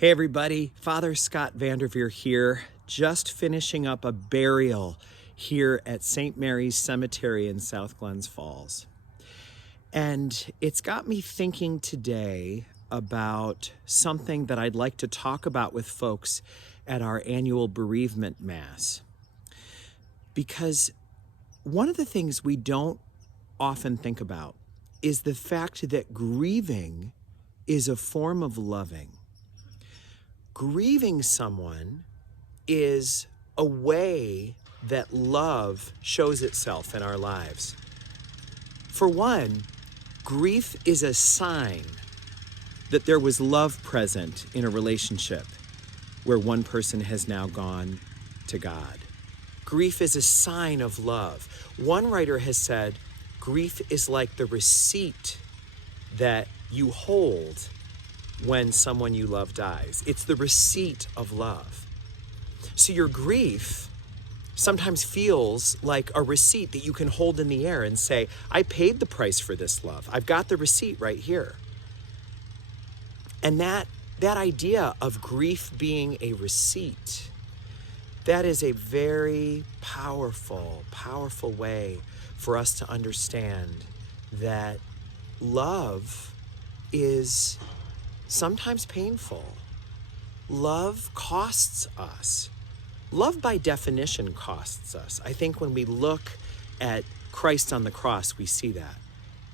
Hey everybody, Father Scott Vanderveer here, just finishing up a burial here at St. Mary's Cemetery in South Glens Falls. And it's got me thinking today about something that I'd like to talk about with folks at our annual bereavement mass. Because one of the things we don't often think about is the fact that grieving is a form of loving. Grieving someone is a way that love shows itself in our lives. For one, grief is a sign that there was love present in a relationship where one person has now gone to God. Grief is a sign of love. One writer has said, grief is like the receipt that you hold when someone you love dies. It's the receipt of love. So your grief sometimes feels like a receipt that you can hold in the air and say, I paid the price for this love. I've got the receipt right here. And that idea of grief being a receipt, that is a very powerful, powerful way for us to understand that love is sometimes painful. Love costs us. Love by definition costs us. I think when we look at Christ on the cross, we see that.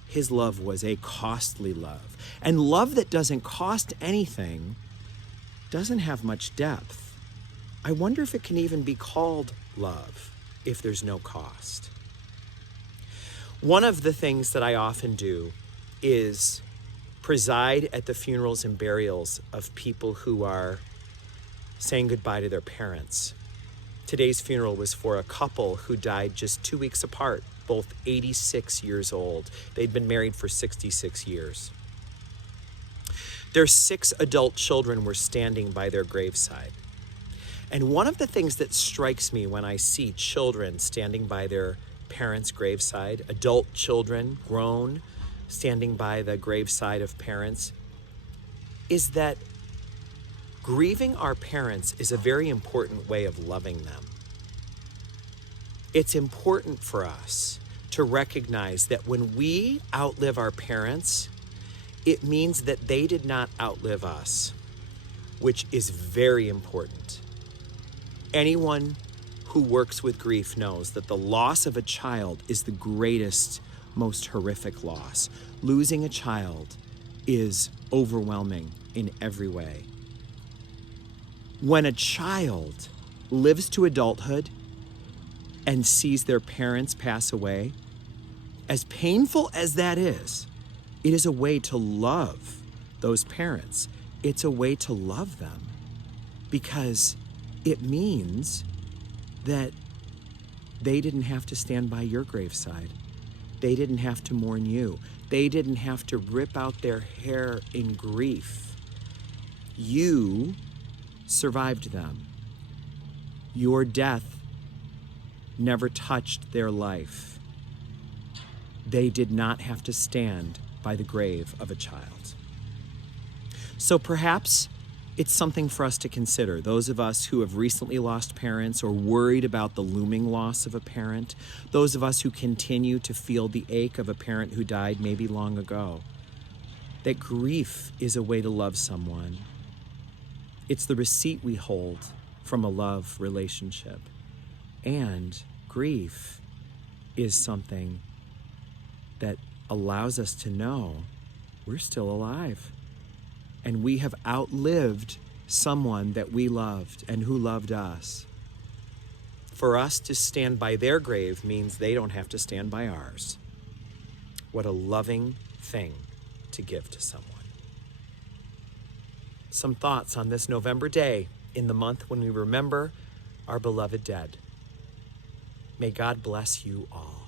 His love was a costly love. And love that doesn't cost anything doesn't have much depth. I wonder if it can even be called love if there's no cost. One of the things that I often do is preside at the funerals and burials of people who are saying goodbye to their parents. Today's funeral was for a couple who died just 2 weeks apart, both 86 years old. They'd been married for 66 years. Their 6 adult children were standing by their graveside. And one of the things that strikes me when I see children standing by their parents' graveside, adult children, grown, standing by the graveside of parents, is that grieving our parents is a very important way of loving them. It's important for us to recognize that when we outlive our parents, it means that they did not outlive us, which is very important. Anyone who works with grief knows that the loss of a child is the greatest, most horrific loss. Losing a child is overwhelming in every way. When a child lives to adulthood and sees their parents pass away, as painful as that is, it is a way to love those parents. It's a way to love them because it means that they didn't have to stand by your graveside. They didn't have to mourn you. They didn't have to rip out their hair in grief. You survived them. Your death never touched their life. They did not have to stand by the grave of a child. So perhaps it's something for us to consider. Those of us who have recently lost parents or worried about the looming loss of a parent, those of us who continue to feel the ache of a parent who died maybe long ago, that grief is a way to love someone. It's the receipt we hold from a love relationship. And grief is something that allows us to know we're still alive. And we have outlived someone that we loved and who loved us. For us to stand by their grave means they don't have to stand by ours. What a loving thing to give to someone. Some thoughts on this November day in the month when we remember our beloved dead. May God bless you all.